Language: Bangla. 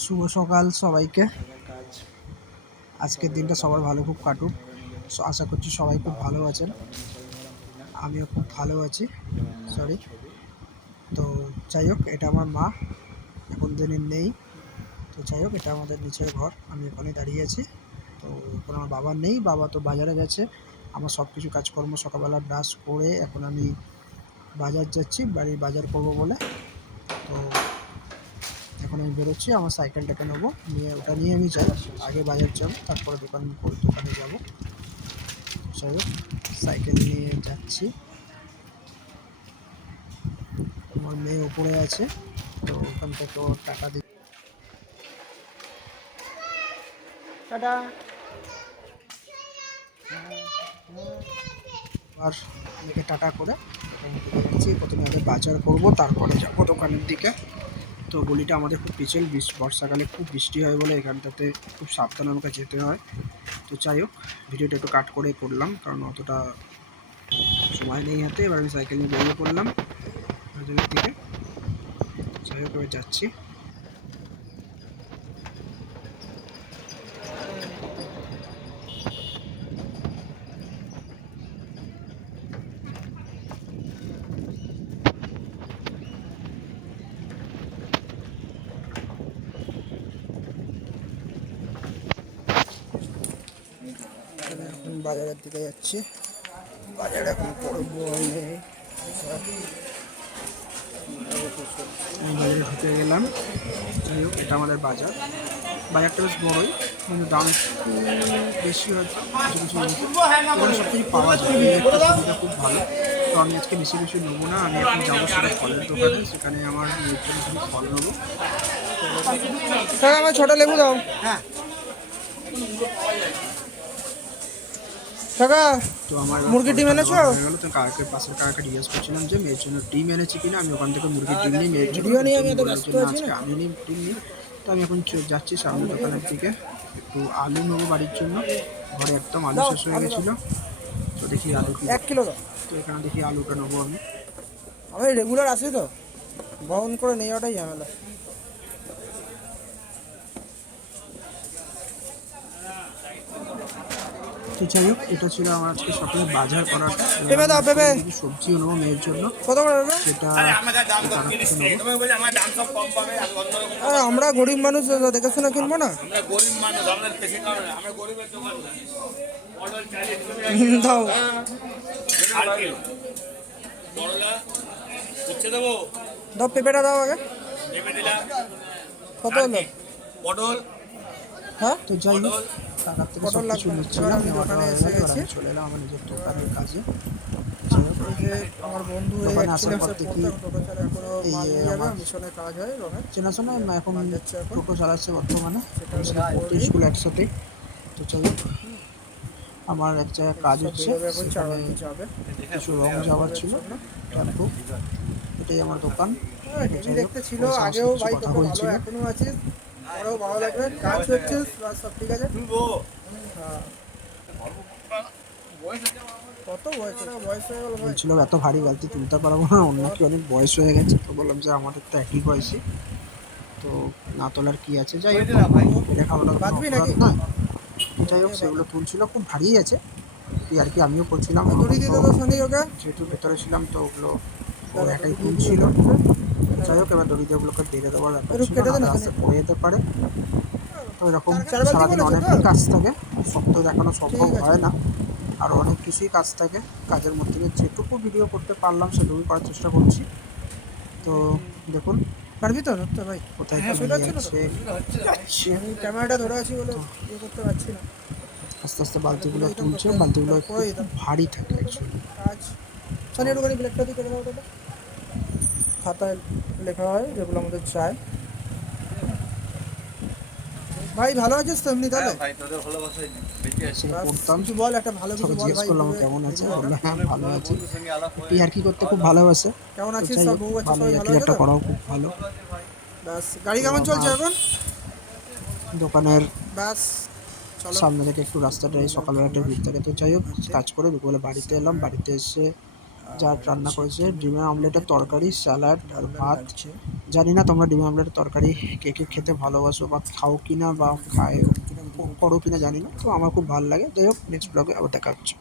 শুভ সকাল সবাইকে। আজকের দিনটা সবার ভালো খুব কাটুক। আশা করছি সবাই খুব ভালো আছেন, আমিও খুব ভালো আছি। সরি, তো যাই হোক, এটা আমার মা, এখন দিনে নেই। তো যাই হোক, এটা আমাদের নিচের ঘর, আমি ওখানে দাঁড়িয়ে আছি। তো এখন আমার বাবা নেই, বাবা তো বাজারে গেছে। আমার সব কিছু কাজকর্ম সকালবেলা ব্রাশ করে এখন আমি বাজার যাচ্ছি, বাড়ির বাজার করব বলে। তো এখন আমি বেরোচ্ছি, আমার সাইকেলটাকে নেবো, নিয়ে ওটা নিয়ে আমি যাই। আগে বাজার যাবো, তারপরে দোকানে যাব। যাই হোক, সাইকেল নিয়ে যাচ্ছি। আমার মেয়ে উপরে আছে, তো ওখান থেকে ও টাকা দিই। টাটা। আর মেয়েকে টাটা করে যাচ্ছি। প্রথমে আগে বাজার করব, তারপরে যাবো দোকানের দিকে। তো গলিটা আমাদের খুব পিছল, বর্ষাকালে খুব বৃষ্টি হয় বলে এখানটাতে খুব সাবধানে আমাকে যেতে হয়। তো যাই হোক, ভিডিওটা একটু কাট করে করলাম, কারণ অতটা সময় নেই হাতে। এবার আমি সাইকেল নিয়ে বেরিয়ে পড়লাম বাজারের দিকে। যাই হোক, এবার যাচ্ছি। এখন বাজারের দিকে যাচ্ছি। বাজারে এখন করবো আমি বাজারে ঢুকে গেলাম। যাই হোক, এটা আমাদের বাজারটা বেশ বড়ই, কিন্তু দাম একটু বেশি হয়তো কিছু কিছু এখানে সব কিছু পাওয়া যায়, এই একটা সুবিধা খুব ভালো। তো আমি আজকে বেশি নেবো না, আমি এখন যাবো সেটা ফলের দোকানে, সেখানে আমার মেয়ের জন্য কিছু ফল নেবো। আমার ছোটো লেবু দাও। হ্যাঁ, তো আমার মুরগির ডিম এনেছো? হয়ে গেল। তো কাকাকে, পাশের কাকাকে জিজ্ঞেস করছিলাম যে মেয়ের জন্য ডিম এনেছি কিনা। আমি ওখান থেকে মুরগির ডিম নিই মেয়ের জন্য। আজকে আমি নিই ডিম নিই। তো আমি এখন যাচ্ছি সামনের দোকানের দিকে, একটু আলু নেবো বাড়ির জন্য। ঘরে একদম আলু শেষ হয়ে গেছিলো, তো দেখি আলু 1 কিলো দাও। তো এখানে দেখি আলুটা নেবো আমি রেগুলার আসি, তো বহন করে নেওয়াটাই ঝামেলা। তো যাই হোক, এটা ছিল আমার আজকে সকালে বাজার করাটা। সবজিও নেবো মেয়ের জন্য, সেটা আমরা গরিব মানুষ, দেখে শুনে কিনবো না। দাও দাও, পেঁপেটা দাও আগে। কত হলো পটল? হ্যাঁ, তো যাই হোক, টাকার থেকে সব কিছু নিচ্ছিলাম। চলে এলাম আমার নিজের দোকানের কাজে। যাই হোক, আমার বন্ধু দোকানে আসার পর থেকে চেনাশোনা এখন টোটো চালাচ্ছে বর্তমানে, স্কুল একসাথে। তো যাই হোক, আমার এক জায়গায় কাজ হচ্ছে, কিছু রং যাওয়ার ছিল, টেম্পো। এটাই আমার দোকান। দেখতে ছিল আগেও, ভাই কথা বলছিল, এখনো আছে, আরও ভালো লাগবে। কাজ হচ্ছে, সব ঠিক আছে। কত বয়স হয়ে গেল? বলছিল এত ভারী বালতি তুলতে পারবো না, অন্য কি অনেক বয়স হয়ে গেছে। তো বললাম যে আমাদের তো একই বয়সী, তো না তোলার কি আছে। যাই হোক, লেখাপড়া নয়। যাই হোক, সেগুলো তুলছিল, খুব ভারী আছে আর কি। আমিও করছিলাম, যেহেতু ভেতরে ছিলাম, তো ওগুলো একাই তুলছিল। যাই হোক, এবার দড়ি দিয়ে ওগুলোকে বেঁধে দেওয়ার ব্যাপার ছিল, রাস্তা পড়ে যেতে পারে। তো এরকম সারাদিন অনেকই কাজ থাকে, সব তো দেখানো সম্ভব হয় না, আরও অনেক কিছুই কাজ থাকে। কাজের মধ্যে যেটুকু ভিডিও করতে পারলাম সেটুকুই করার চেষ্টা করছি। তো দেখুন, পারবি তো ভাই? কোথায় যাচ্ছে, ক্যামেরাটা ধরে আছি বলে ইয়ে করতে পারছি না। আস্তে আস্তে বালতিগুলো তুলছে, বালতিগুলো ভারী থাকে অ্যাকচুয়ালি। কাজ একটুখানি ব্লেডটা দিয়ে করে দাও। ওটা খাতায় লেখা হয় যেগুলো আমাদের চাই। ভাই ভালো আছিস তো এমনি? তাহলে পড়তাম, কিছু বল, একটা ভালো কিছু বল ভাই। কেমন আছে? বললো হ্যাঁ ভালো আছি। টিআরকি করতে খুব ভালোবাসে। কেমন আছিস? সব বউ বাচ্চা সবাই ভালো আছে তো? করাও খুব ভালো। বাস, গাড়ি কেমন চলছে এখন? দোকানের বাস সামনে থেকে একটু রাস্তাটাই সকালবেলা একটা ভিড় থাকে। তো যাই হোক, কাজ করে দুপুরে বাড়িতে এলাম। বাড়িতে এসে যা রান্না করেছে ডিমের অমলেটের তরকারি, স্যালাড আর ভাত। জানি না তোমরা ডিমের অমলেটের তরকারি কে কে খেতে ভালোবাসো বা খাও কিনা বা করো কিনা জানি না, তো আমার খুব ভালো লাগে। যাই হোক, নেক্সট ব্লগে আবার দেখা হচ্ছে।